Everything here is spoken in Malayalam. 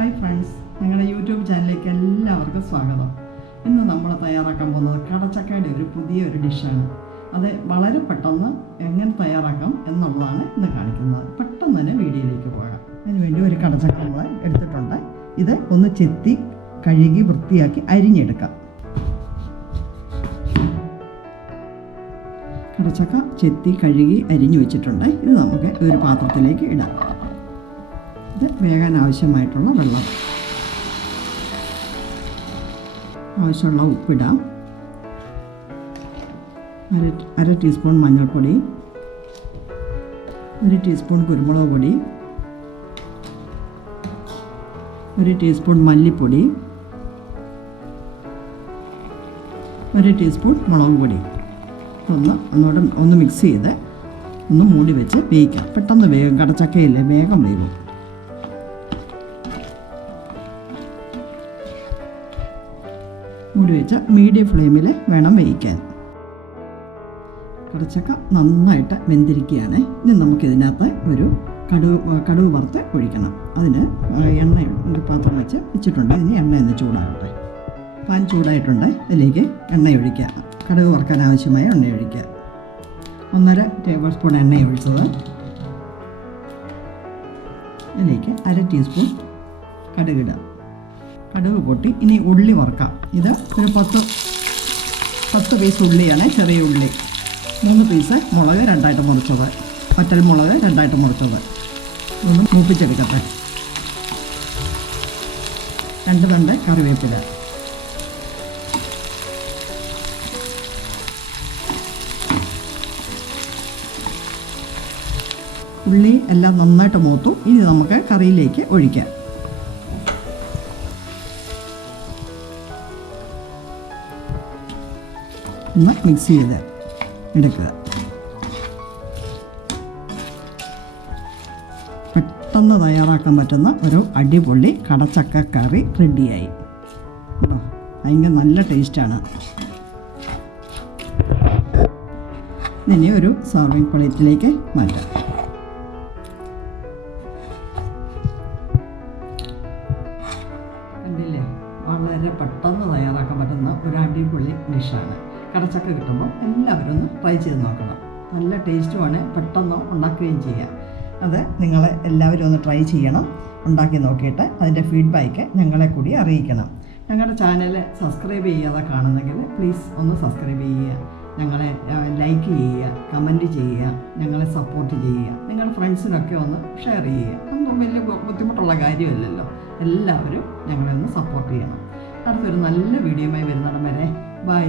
ഹായ് ഫ്രണ്ട്സ് ഞങ്ങളുടെ യൂട്യൂബ് ചാനലിലേക്ക് എല്ലാവർക്കും സ്വാഗതം. ഇന്ന് നമ്മൾ തയ്യാറാക്കാൻ പോകുന്നത് കടച്ചക്കയുടെ ഒരു പുതിയ ഒരു ഡിഷാണ് അത് വളരെ പെട്ടെന്ന് എങ്ങനെ തയ്യാറാക്കാം എന്നുള്ളതാണ് ഇന്ന് കാണിക്കുന്നത്. പെട്ടെന്ന് തന്നെ വീഡിയോയിലേക്ക് പോകാം. അതിനുവേണ്ടി ഒരു കടച്ചക്ക നമ്മൾ എടുത്തിട്ടുണ്ട്. ഇത് ഒന്ന് ചെത്തി കഴുകി വൃത്തിയാക്കി അരിഞ്ഞെടുക്കാം. കടച്ചക്ക ചെത്തി കഴുകി അരിഞ്ഞു വെച്ചിട്ടുണ്ട്. ഇത് നമുക്ക് ഒരു പാത്രത്തിലേക്ക് ഇടാം. വേകാൻ ആവശ്യമായിട്ടുള്ള വെള്ളം. ആവശ്യമുള്ള ഉപ്പിടാം. അര അര ടീസ്പൂൺ മഞ്ഞൾപ്പൊടി. ഒരു ടീസ്പൂൺ കുരുമുളക് പൊടി. ഒരു ടീസ്പൂൺ മല്ലിപ്പൊടി. ഒരു ടീസ്പൂൺ മുളക് പൊടി. ഒന്ന് ഒന്നുകൂടെ ഒന്ന് മിക്സ് ചെയ്ത് ഒന്ന് മൂടി വെച്ച് വേവിക്കാം. പെട്ടെന്ന് വേഗം കടച്ചക്കയില്ലേ? വേഗം വേകും മൂടി വെച്ച് മീഡിയം ഫ്ലെയിമിൽ വേണം വേവിക്കാൻ. കടച്ചക്ക നന്നായിട്ട് വെന്തിരിക്കുകയാണ്. ഇനി നമുക്കിതിനകത്ത് ഒരു കടുവ് കടുവ് വറുത്ത് ഒഴിക്കണം. അതിന് എണ്ണ ഒരു പാത്രം വെച്ച് വെച്ചിട്ടുണ്ട്. ഇനി എണ്ണ ഒന്ന് ചൂടാകട്ടെ. പാൻ ചൂടായിട്ടുണ്ട്. അതിലേക്ക് എണ്ണ ഒഴിക്കുക. കടുവ് വറുക്കാൻ ആവശ്യമായ എണ്ണ ഒഴിക്കുക. ഒന്നര ടേബിൾ സ്പൂൺ എണ്ണ ഒഴിച്ചത്. ഇതിലേക്ക് അര ടീസ്പൂൺ കടുകിടുക കടുക് പൊട്ടി. ഇനി ഉള്ളി വറുക്കാം. ഇത് ഒരു പത്ത് പത്ത് പീസ് ഉള്ളിയാണ് ചെറിയ ഉള്ളി. മൂന്ന് പീസ് മുളക് രണ്ടായിട്ട് മുറിച്ചത്. ഒറ്റ മുളക് രണ്ടായിട്ട് മുറിച്ചത്. ഒന്ന് മൂപ്പിച്ചെടുക്കട്ടെ. രണ്ട് തണ്ട് കറിവേപ്പില. ഉള്ളി എല്ലാം നന്നായിട്ട് മൂത്തു. ഇനി നമുക്ക് കറിയിലേക്ക് ഒഴിക്കാം. ഒന്ന് മിക്സ് ചെയ്ത് എടുക്കുക. പെട്ടെന്ന് തയ്യാറാക്കാൻ പറ്റുന്ന ഒരു അടിപൊളി കടച്ചക്ക കറി റെഡിയായി ഭയങ്കര നല്ല ടേസ്റ്റാണ് ഇനി ഒരു സർവിങ് പ്ലേറ്റിലേക്ക് മാറ്റാം. കണ്ടില്ലേ? വളരെ പെട്ടെന്ന് തയ്യാറാക്കാൻ പറ്റുന്ന ഒരു അടിപൊളി ഡിഷാണ് കടച്ചക്ക കിട്ടുമ്പോൾ എല്ലാവരും ഒന്ന് ട്രൈ ചെയ്ത് നോക്കണം. നല്ല ടേസ്റ്റുമാണ് പെട്ടെന്ന് ഉണ്ടാക്കുകയും ചെയ്യാം. അത് നിങ്ങൾ എല്ലാവരും ഒന്ന് ട്രൈ ചെയ്യണം. ഉണ്ടാക്കി നോക്കിയിട്ട് അതിന്റെ ഫീഡ്ബാക്ക് ഞങ്ങളെ കൂടി അറിയിക്കണം. ഞങ്ങളുടെ ചാനൽ സബ്സ്ക്രൈബ് ചെയ്യാതെ കാണുന്നെങ്കിൽ പ്ലീസ് ഒന്ന് സബ്സ്ക്രൈബ് ചെയ്യുക. ഞങ്ങളെ ലൈക്ക് ചെയ്യുക കമന്റ് ചെയ്യുക ഞങ്ങളെ സപ്പോർട്ട് ചെയ്യുക. നിങ്ങളുടെ ഫ്രണ്ട്സിനൊക്കെ ഒന്ന് ഷെയർ ചെയ്യുക. ഒന്നും വലിയ ബുദ്ധിമുട്ടുള്ള കാര്യമല്ലല്ലോ. എല്ലാവരും ഞങ്ങളെ ഒന്ന് സപ്പോർട്ട് ചെയ്യണം. അടുത്തൊരു നല്ല വീഡിയോയുമായി വരുന്നിടം വരെ. ബൈ